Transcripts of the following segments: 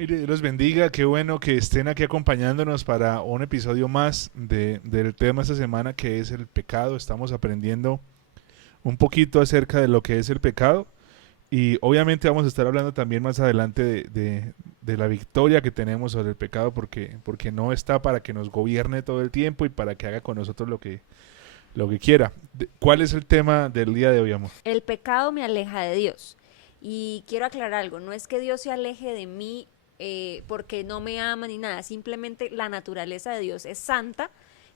Mire, Dios los bendiga, qué bueno que estén aquí acompañándonos para un episodio más del tema esta semana que es el pecado. Estamos aprendiendo un poquito acerca de lo que es el pecado y obviamente vamos a estar hablando también más adelante de la victoria que tenemos sobre el pecado porque no está para que nos gobierne todo el tiempo y para que haga con nosotros lo que quiera. ¿Cuál es el tema del día de hoy, amor? El pecado me aleja de Dios. Y quiero aclarar algo, no es que Dios se aleje de mí porque no me ama ni nada, simplemente la naturaleza de Dios es santa,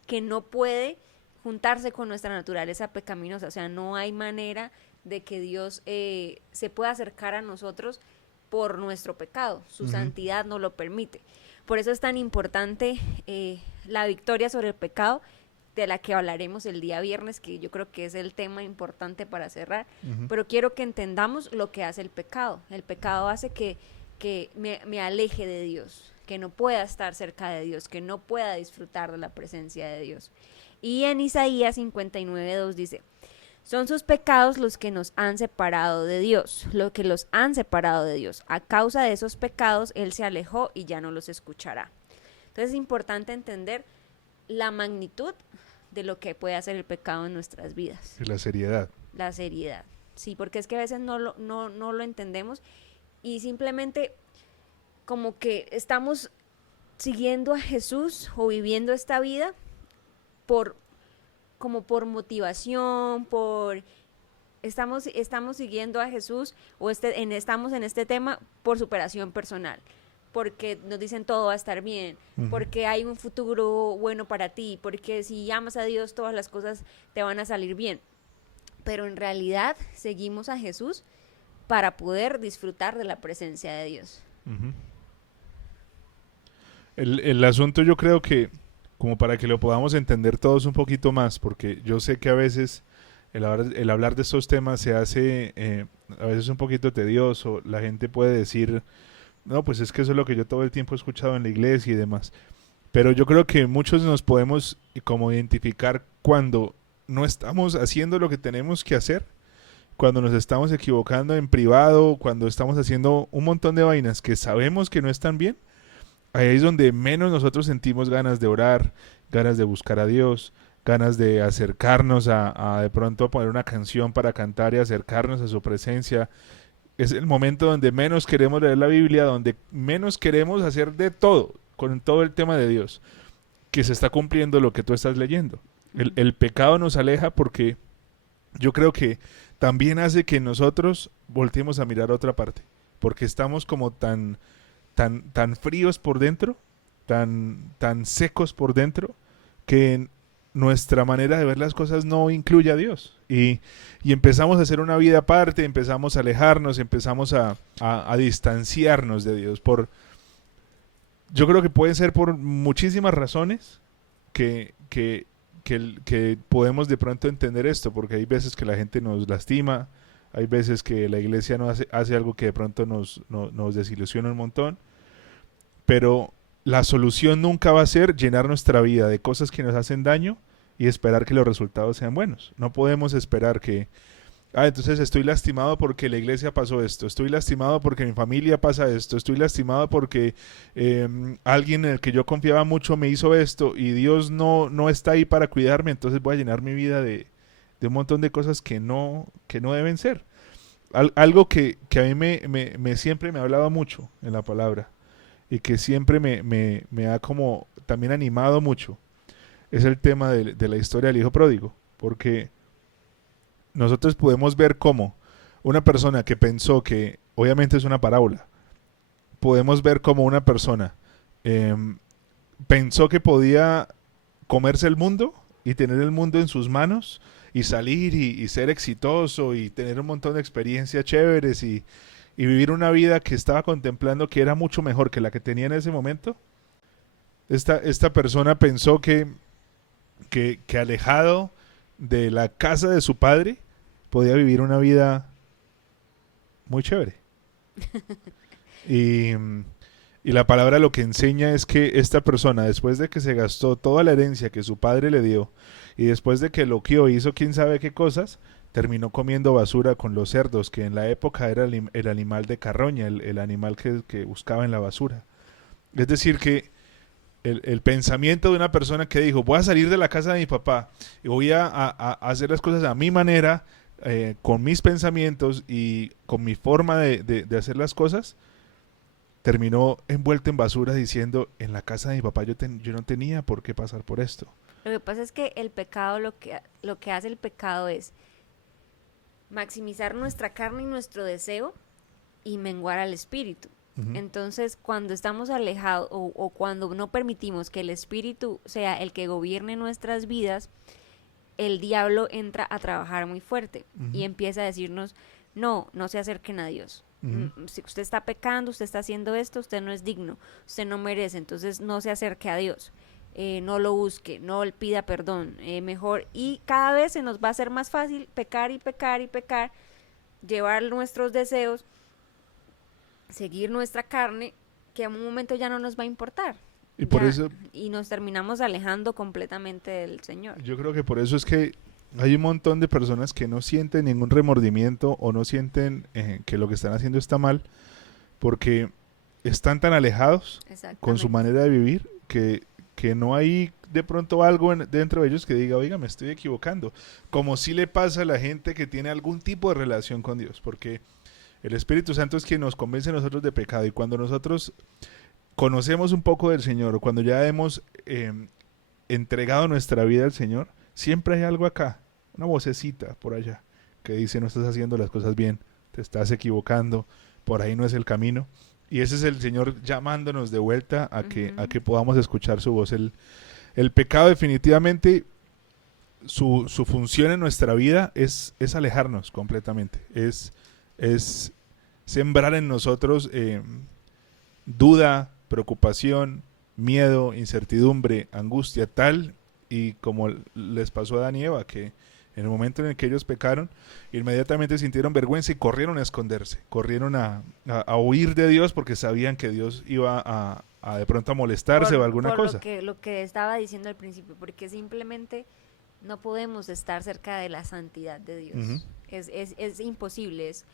que no puede juntarse con nuestra naturaleza pecaminosa, o sea, no hay manera de que Dios se pueda acercar a nosotros por nuestro pecado, su Ujú. santidad no lo permite. Por eso es tan importante la victoria sobre el pecado, de la que hablaremos el día viernes, que yo creo que es el tema importante para cerrar, Ujú. pero quiero que entendamos lo que hace el pecado. El pecado hace que me aleje de Dios, que no pueda estar cerca de Dios, que no pueda disfrutar de la presencia de Dios. Y en Isaías 59:2 dice, son sus pecados los que nos han separado de Dios, lo que los han separado de Dios. A causa de esos pecados, Él se alejó y ya no los escuchará. Entonces es importante entender la magnitud de lo que puede hacer el pecado en nuestras vidas, Y la seriedad. la seriedad. Sí, porque es que a veces no lo entendemos y simplemente como que estamos siguiendo a Jesús o viviendo esta vida por como por motivación, estamos siguiendo a Jesús o estamos en este tema por superación personal, porque nos dicen todo va a estar bien, Ujú. porque hay un futuro bueno para ti, porque si amas a Dios todas las cosas te van a salir bien. Pero en realidad seguimos a Jesús para poder disfrutar de la presencia de Dios. Ujú. El asunto yo creo que, como para que lo podamos entender todos un poquito más, porque yo sé que a veces el hablar de estos temas se hace a veces un poquito tedioso, la gente puede decir, no, pues es que eso es lo que yo todo el tiempo he escuchado en la iglesia y demás, pero yo creo que muchos nos podemos como identificar cuando no estamos haciendo lo que tenemos que hacer, cuando nos estamos equivocando en privado, cuando estamos haciendo un montón de vainas que sabemos que no están bien. Ahí es donde menos nosotros sentimos ganas de orar, ganas de buscar a Dios, ganas de acercarnos a de pronto a poner una canción para cantar y acercarnos a su presencia. Es el momento donde menos queremos leer la Biblia, donde menos queremos hacer de todo, con todo el tema de Dios, que se está cumpliendo lo que tú estás leyendo. Mm. El pecado nos aleja porque yo creo que también hace que nosotros volteemos a mirar a otra parte, porque estamos como tan fríos por dentro, tan secos por dentro, que nuestra manera de ver las cosas no incluye a Dios. Y empezamos a hacer una vida aparte, empezamos a alejarnos, empezamos a distanciarnos de Dios. Yo creo que puede ser por muchísimas razones que podemos de pronto entender esto, porque hay veces que la gente nos lastima, hay veces que la iglesia no hace algo que de pronto nos desilusiona un montón, pero la solución nunca va a ser llenar nuestra vida de cosas que nos hacen daño y esperar que los resultados sean buenos. No podemos esperar que, entonces estoy lastimado porque la iglesia pasó esto, estoy lastimado porque mi familia pasa esto, estoy lastimado porque alguien en el que yo confiaba mucho me hizo esto y Dios no está ahí para cuidarme, entonces voy a llenar mi vida de un montón de cosas que no deben ser. Algo que a mí siempre me ha hablado mucho en la palabra y que siempre me ha como también animado mucho es el tema de la historia del hijo pródigo, porque nosotros podemos ver cómo una persona que pensó que, obviamente es una parábola, podemos ver cómo una persona eh, pensó que podía comerse el mundo y tener el mundo en sus manos y salir y ser exitoso y tener un montón de experiencias chéveres y vivir una vida que estaba contemplando que era mucho mejor que la que tenía en ese momento. Esta persona pensó que alejado de la casa de su padre podía vivir una vida muy chévere. Y, y la palabra lo que enseña es que esta persona, después de que se gastó toda la herencia que su padre le dio, y después de que loqueó y hizo quién sabe qué cosas, terminó comiendo basura con los cerdos, que en la época era el animal de carroña, el animal que buscaba en la basura. Es decir, que el pensamiento de una persona que dijo, voy a salir de la casa de mi papá y voy a hacer las cosas a mi manera, con mis pensamientos y con mi forma de hacer las cosas, terminó envuelto en basura diciendo, en la casa de mi papá yo no tenía por qué pasar por esto. Lo que pasa es que el pecado, lo que hace el pecado es maximizar nuestra carne y nuestro deseo y menguar al espíritu. Ujú. Entonces, cuando estamos alejados o cuando no permitimos que el espíritu sea el que gobierne nuestras vidas, el diablo entra a trabajar muy fuerte y Ujú. empieza a decirnos, no, no se acerquen a Dios. Ujú. Si usted está pecando, usted está haciendo esto, usted no es digno, usted no merece, entonces no se acerque a Dios. No lo busque, no le pida perdón, mejor. Y cada vez se nos va a hacer más fácil pecar y pecar y pecar, llevar nuestros deseos, seguir nuestra carne, que a un momento ya no nos va a importar. Y por Ya, eso, y nos terminamos alejando completamente del Señor. yo creo que por eso es que hay un montón de personas que no sienten ningún remordimiento o no sienten que lo que están haciendo está mal, porque están tan alejados con su Exactamente. manera de vivir que no hay de pronto algo dentro de ellos que diga, oiga, me estoy equivocando. Como sí le pasa a la gente que tiene algún tipo de relación con Dios, porque el Espíritu Santo es quien nos convence a nosotros de pecado, y cuando nosotros conocemos un poco del Señor, o cuando ya hemos entregado nuestra vida al Señor, siempre hay algo acá, una vocecita por allá, que dice, no estás haciendo las cosas bien, te estás equivocando, por ahí no es el camino. Y ese es el Señor llamándonos de vuelta a Ujú. que podamos escuchar su voz. El pecado definitivamente, su función en nuestra vida es alejarnos completamente, es sembrar en nosotros duda, preocupación, miedo, incertidumbre, angustia, tal y como les pasó a Adán y Eva, que en el momento en el que ellos pecaron, inmediatamente sintieron vergüenza y corrieron a esconderse, corrieron a huir de Dios porque sabían que Dios iba a de pronto a molestarse o alguna Por cosa. lo que estaba diciendo al principio, porque simplemente no podemos estar cerca de la santidad de Ujú. Dios. Es imposible, es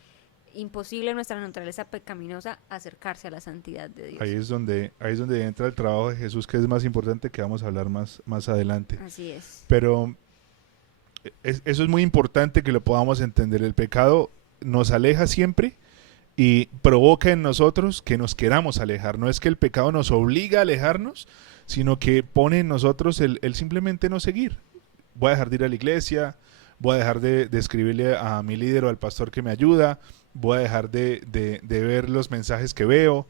imposible nuestra naturaleza pecaminosa acercarse a la santidad de Dios. Ahí es donde entra el trabajo de Jesús, que es más importante, que vamos a hablar más adelante. Así es. Pero eso es muy importante que lo podamos entender. El pecado nos aleja siempre y provoca en nosotros que nos queramos alejar. No es que el pecado nos obliga a alejarnos, sino que pone en nosotros el simplemente no seguir. Voy a dejar de ir a la iglesia, voy a dejar de escribirle a mi líder o al pastor que me ayuda, voy a dejar de ver los mensajes que veo,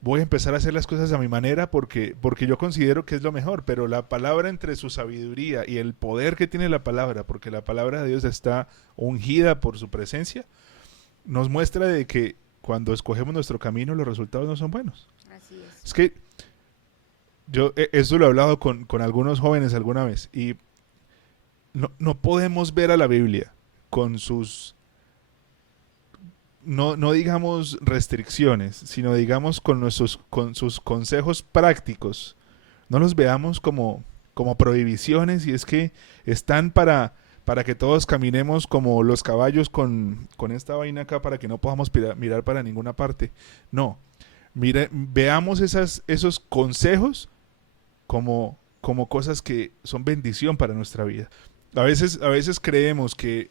voy a empezar a hacer las cosas a mi manera porque yo considero que es lo mejor, pero la palabra, entre su sabiduría y el poder que tiene la palabra, porque la palabra de Dios está ungida por su presencia, nos muestra de que cuando escogemos nuestro camino los resultados no son buenos. Así es. Es que yo esto lo he hablado con algunos jóvenes alguna vez, y no podemos ver a la Biblia con sus, no digamos restricciones, sino digamos con sus consejos prácticos. No los veamos como prohibiciones, y es que están para que todos caminemos como los caballos con esta vaina acá para que no podamos mirar para ninguna parte. No, veamos esos consejos como cosas que son bendición para nuestra vida. A veces creemos que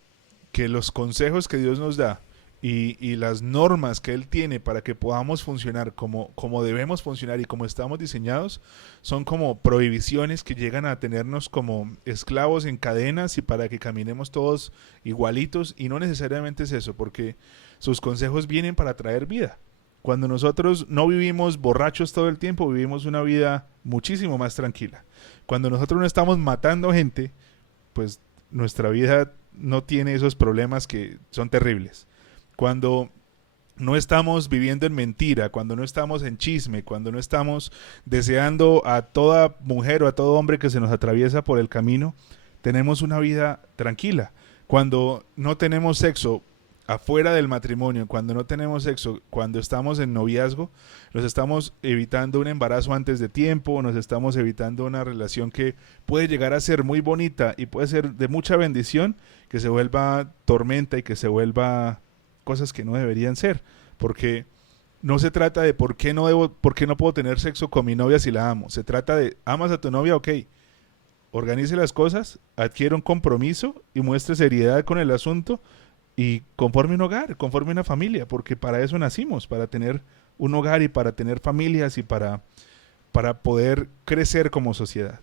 los consejos que Dios nos da y las normas que Él tiene para que podamos funcionar como debemos funcionar y como estamos diseñados son como prohibiciones que llegan a tenernos como esclavos en cadenas y para que caminemos todos igualitos, y no necesariamente es eso, porque sus consejos vienen para traer vida. Cuando nosotros no vivimos borrachos todo el tiempo, vivimos una vida muchísimo más tranquila. Cuando nosotros no estamos matando gente, pues nuestra vida no tiene esos problemas que son terribles. Cuando no estamos viviendo en mentira, cuando no estamos en chisme, cuando no estamos deseando a toda mujer o a todo hombre que se nos atraviesa por el camino, tenemos una vida tranquila. Cuando no tenemos sexo afuera del matrimonio, cuando no tenemos sexo, cuando estamos en noviazgo, nos estamos evitando un embarazo antes de tiempo, nos estamos evitando una relación que puede llegar a ser muy bonita y puede ser de mucha bendición, que se vuelva tormenta y que se vuelva cosas que no deberían ser, porque no se trata de por qué no puedo tener sexo con mi novia si la amo, se trata de, amas a tu novia, ok, organice las cosas, adquiere un compromiso y muestre seriedad con el asunto y conforme un hogar, conforme una familia, porque para eso nacimos, para tener un hogar y para tener familias y para poder crecer como sociedad.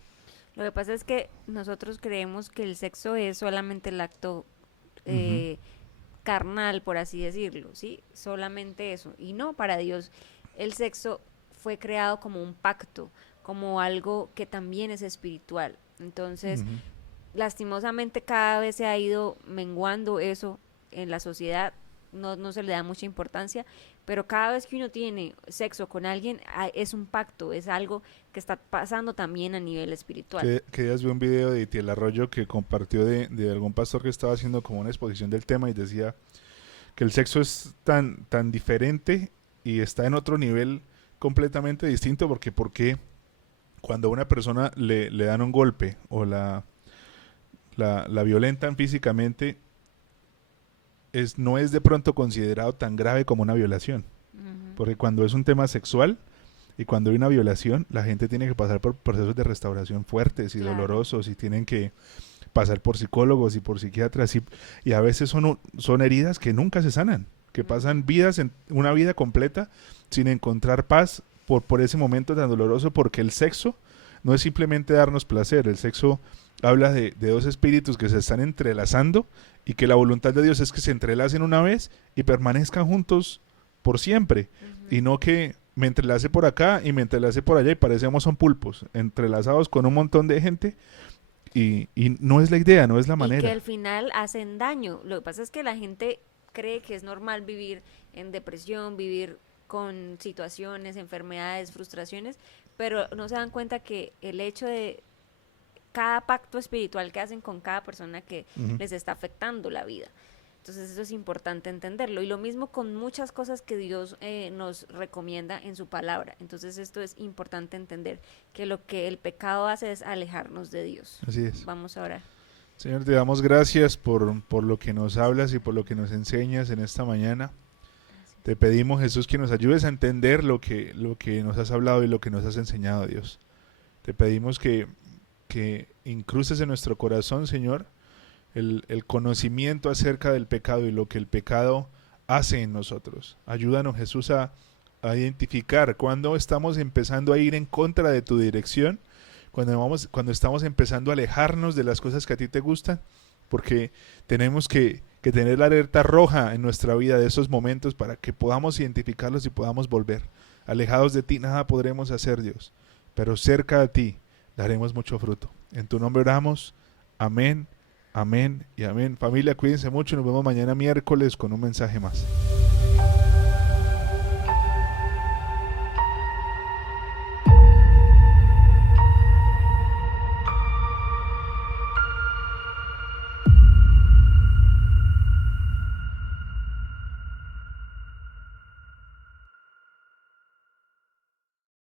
Lo que pasa es que nosotros creemos que el sexo es solamente el acto Ujú. carnal, por así decirlo, ¿sí? Solamente eso. Y no, para Dios el sexo fue creado como un pacto, como algo que también es espiritual. Entonces, Ujú. lastimosamente cada vez se ha ido menguando eso en la sociedad, no se le da mucha importancia, pero cada vez que uno tiene sexo con alguien es un pacto, es algo que está pasando también a nivel espiritual. Que días vi un video de Itiel Arroyo que compartió de algún pastor que estaba haciendo como una exposición del tema y decía que el sexo es tan diferente y está en otro nivel completamente distinto porque cuando a una persona le dan un golpe o la violentan físicamente, no es de pronto considerado tan grave como una violación. Ujú. Porque cuando es un tema sexual y cuando hay una violación, la gente tiene que pasar por procesos de restauración fuertes y Claro. dolorosos y tienen que pasar por psicólogos y por psiquiatras y a veces son heridas que nunca se sanan, que Ujú. pasan una vida completa sin encontrar paz por ese momento tan doloroso, porque el sexo no es simplemente darnos placer, el sexo habla de dos espíritus que se están entrelazando y que la voluntad de Dios es que se entrelacen una vez y permanezcan juntos por siempre, y Ujú. no que me entrelace por acá y me entrelace por allá y parecemos son pulpos, entrelazados con un montón de gente y no es la idea, no es la Y que al manera. final hacen daño. Lo que pasa es que la gente cree que es normal vivir en depresión, vivir con situaciones, enfermedades, frustraciones, pero no se dan cuenta que el hecho de cada pacto espiritual que hacen con cada persona que Ujú. les está afectando la vida. Entonces eso es importante entenderlo. Y lo mismo con muchas cosas que Dios nos recomienda en su palabra. Entonces esto es importante entender que lo que el pecado hace es alejarnos de Dios. Así es. Vamos a orar. Señor, te damos gracias por lo que nos hablas y por lo que nos enseñas en esta mañana. Gracias. Te pedimos, Jesús, que nos ayudes a entender lo que nos has hablado y lo que nos has enseñado, Dios. Te pedimos que incrustes en nuestro corazón, Señor, el conocimiento acerca del pecado y lo que el pecado hace en nosotros. Ayúdanos, Jesús, a identificar cuando estamos empezando a ir en contra de tu dirección, cuando estamos empezando a alejarnos de las cosas que a ti te gustan, porque tenemos que tener la alerta roja en nuestra vida de esos momentos para que podamos identificarlos y podamos volver. Alejados de ti nada podremos hacer, Dios, pero cerca de ti daremos mucho fruto. En tu nombre oramos. Amén, amén y amén. Familia, cuídense mucho. Nos vemos mañana miércoles con un mensaje más.